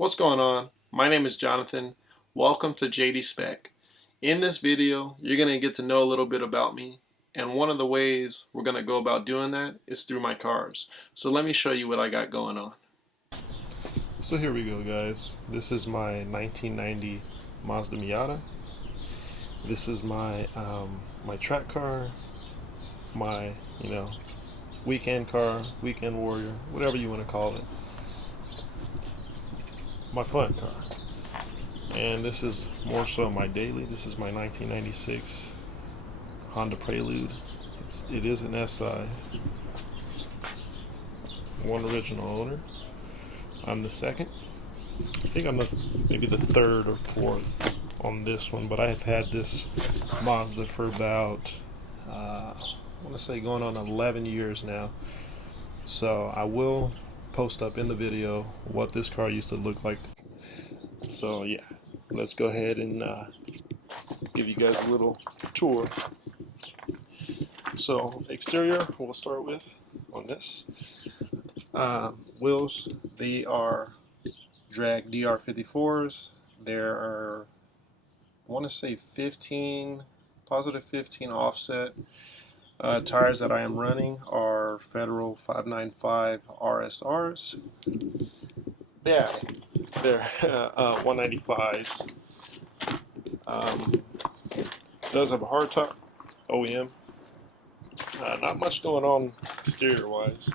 What's going on? My name is Jonathan. Welcome to JD-Spec. In this video, you're going to get to know a little bit about me, and one of the ways we're going to go about doing that is through my cars. So let me show you what I got going on. So here we go, guys. This is my 1990 Mazda Miata. This is my my track car, my weekend car, weekend warrior, whatever you want to call it. My fun car. And this is more so my daily. This is my 1996 Honda Prelude. It is an SI. One original owner. I'm the second. I think I'm maybe the third or fourth on this one, but I have had this Mazda for about I want to say going on 11 years now. So I will post up in the video what this car used to look like. So yeah, let's go ahead and give you guys a little tour. So exterior, we'll start with on this. Wheels, they are drag DR54s. There are, I want to say 15, positive 15 offset. Tires that I am running are Federal 595 RSRs. Yeah, they're 195s. Does have a hardtop OEM. Not much going on exterior wise.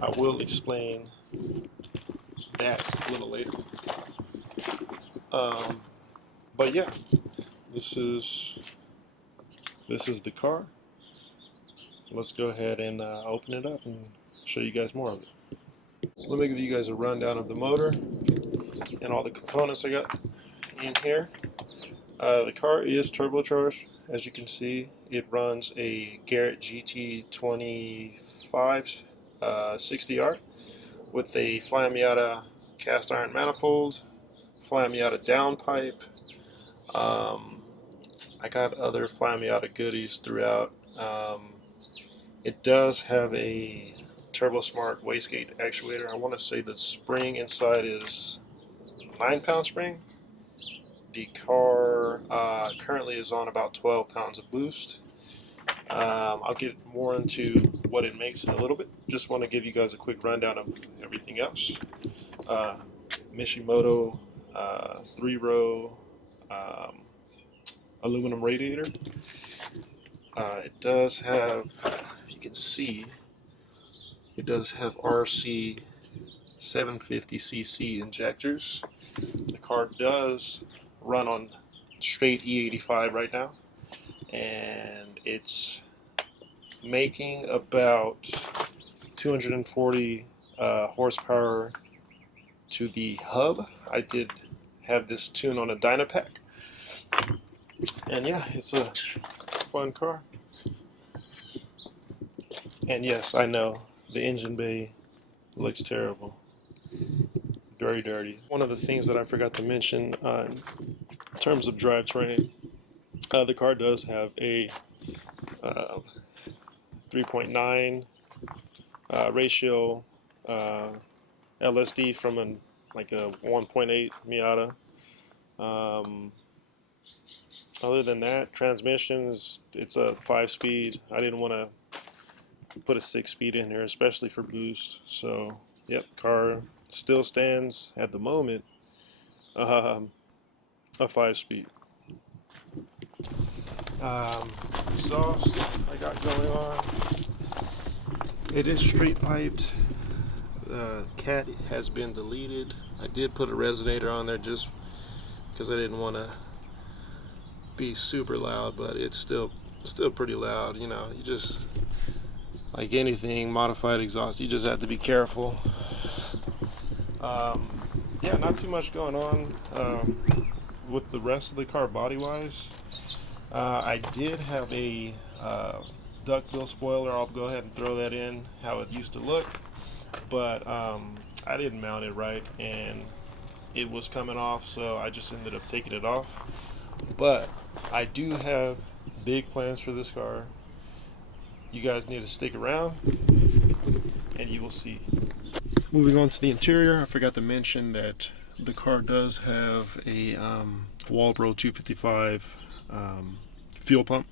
I will explain that a little later. But yeah, this is the car. Let's go ahead and open it up and show you guys more of it. So let me give you guys a rundown of the motor and all the components I got in here. The car is turbocharged. As you can see, it runs a Garrett GT25 60R with a Fly Miata cast iron manifold, Fly Miata downpipe. I got other Fly Miata goodies throughout. It does have a TurboSmart wastegate actuator. I want to say the spring inside is 9-pound spring. The car currently is on about 12 pounds of boost. I'll get more into what it makes in a little bit. Just want to give you guys a quick rundown of everything else. Mishimoto 3-row aluminum radiator. It does have, if you can see, it does have RC 750cc injectors. The car does run on straight E85 right now, and it's making about 240 horsepower to the hub. I did have this tuned on a Dynapack, and yeah, it's a fun car. And yes, I know the engine bay looks terrible, very dirty. One of the things that I forgot to mention in terms of drivetrain, the car does have a 3.9 ratio LSD from a 1.8 Miata. Other than that, transmission it's a 5-speed. I didn't want to put a 6-speed in here, especially for boost. So yep, car still stands at the moment a 5-speed. Exhaust I got going on, it is straight piped. Cat has been deleted. I did put a resonator on there just because I didn't want to be super loud, but it's still pretty loud. You know, you just, like anything modified exhaust, you just have to be careful. Yeah, not too much going on with the rest of the car body wise. I did have a duckbill spoiler. I'll go ahead and throw that in how it used to look, but I didn't mount it right and it was coming off, so I just ended up taking it off. But I do have big plans for this car. You guys need to stick around and you will see. Moving on to the interior, I forgot to mention that the car does have a Walbro 255 fuel pump,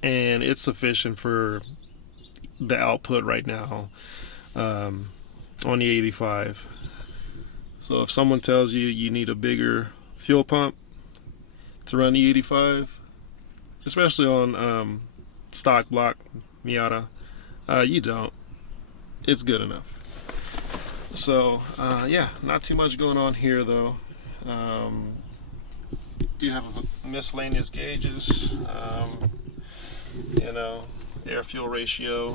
and it's sufficient for the output right now on the 85. So if someone tells you you need a bigger fuel pump to run the 85, especially on stock block Miata, you don't. It's good enough. So yeah, not too much going on here though. Do have miscellaneous gauges, you know, air fuel ratio,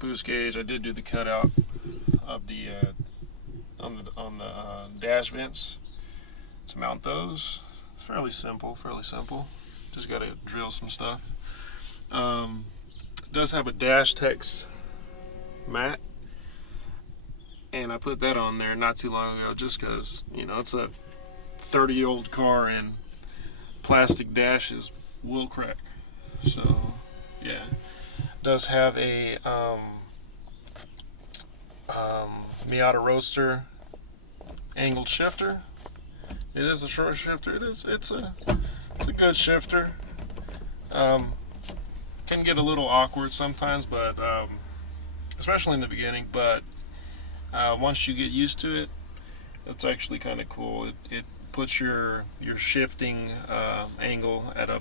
boost gauge. I did do the cutout of the on the dash vents to mount those. It's fairly simple. Just got to drill some stuff. It does have a dash text mat, and I put that on there not too long ago just because, you know, it's a 30-year-old car and plastic dashes will crack. So yeah, it does have a Miata Roadster angled shifter. It is a short shifter. It's a good shifter. Can get a little awkward sometimes, but especially in the beginning. But once you get used to it, it's actually kind of cool. It puts your shifting angle at a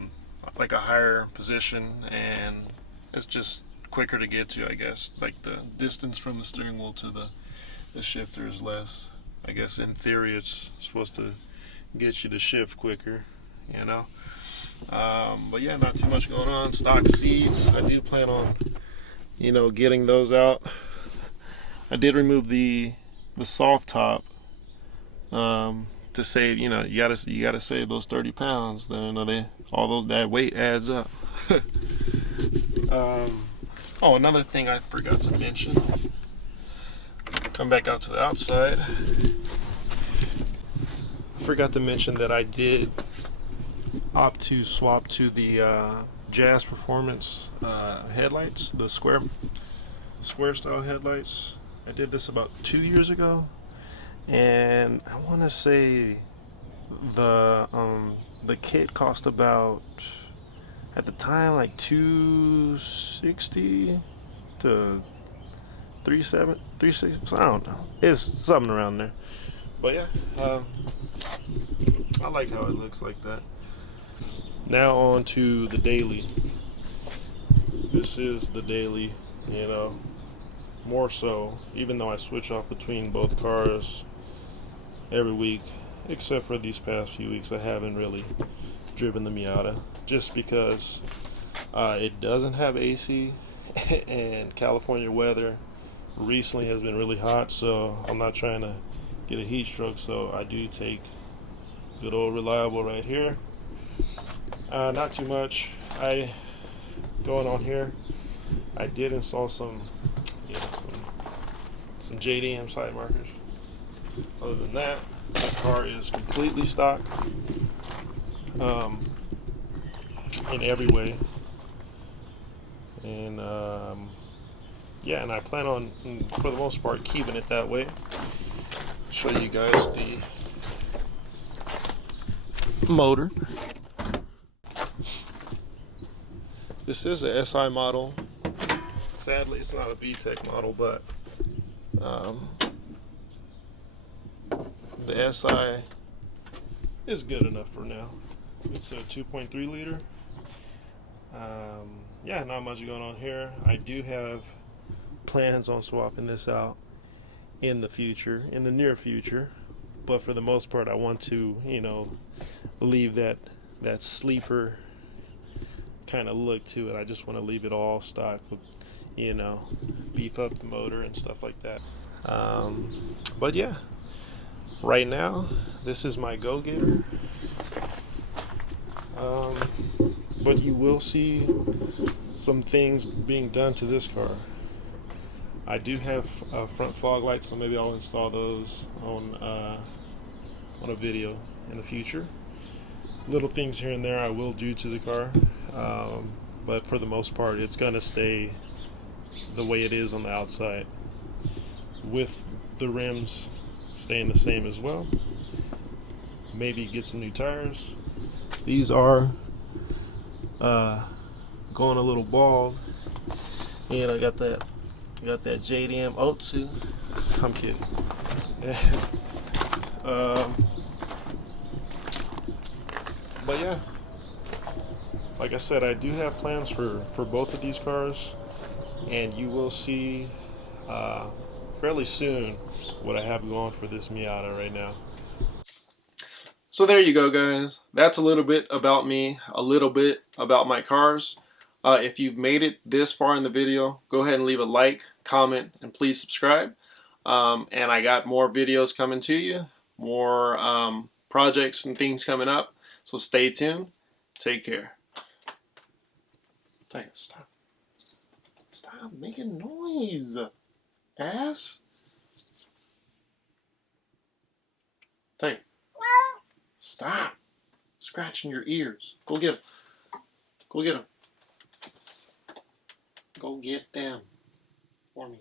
higher position, and it's just quicker to get to, I guess. Like the distance from the steering wheel to the shifter is less. I guess in theory it's supposed to get you to shift quicker, you know. But yeah, not too much going on. Stock seats, I do plan on, you know, getting those out. I did remove the soft top to save, you know, you gotta save those 30 pounds. Then, you know, that weight adds up. Oh, another thing I forgot to mention. Come back out to the outside. I forgot to mention that I did opt to swap to the Jazz Performance headlights, the square style headlights. I did this about 2 years ago, and I want to say the kit cost about, at the time, like $260 to $360. I don't know. It's something around there. But yeah, I like how it looks like that. Now on to the daily. This is the daily, you know, more so, even though I switch off between both cars every week, except for these past few weeks I haven't really driven the Miata, just because it doesn't have AC, and California weather recently has been really hot, so I'm not trying to get a heat stroke, so I do take good old reliable right here. Not too much going on here. I did install some JD side markers. Other than that, the car is completely stock in every way, and yeah, and I plan on, for the most part, keeping it that way. Show you guys the motor. This is a SI model. Sadly, it's not a VTEC model, but the SI is good enough for now. It's a 2.3 liter. Yeah, not much going on here. I do have plans on swapping this out in the near future, but for the most part I want to, you know, leave that sleeper kind of look to it. I just want to leave it all stock, you know, beef up the motor and stuff like that. But yeah, right now this is my go-getter. But you will see some things being done to this car. I do have front fog lights, so maybe I'll install those on a video in the future. Little things here and there I will do to the car, but for the most part it's gonna stay the way it is on the outside. with the rims staying the same as well. Maybe get some new tires. These are going a little bald, and I got that JDM Otsu. I'm kidding. But yeah, like I said, I do have plans for both of these cars, and you will see fairly soon what I have going for this Miata right now. So there you go, guys. That's a little bit about me, a little bit about my cars. If you've made it this far in the video, go ahead and leave a like, comment, and please subscribe. And I got more videos coming to you, more projects and things coming up. So stay tuned. Take care. Thanks. Stop. Stop making noise, ass. Thanks. Stop scratching your ears. Go get them. Go get them. Go get them for me.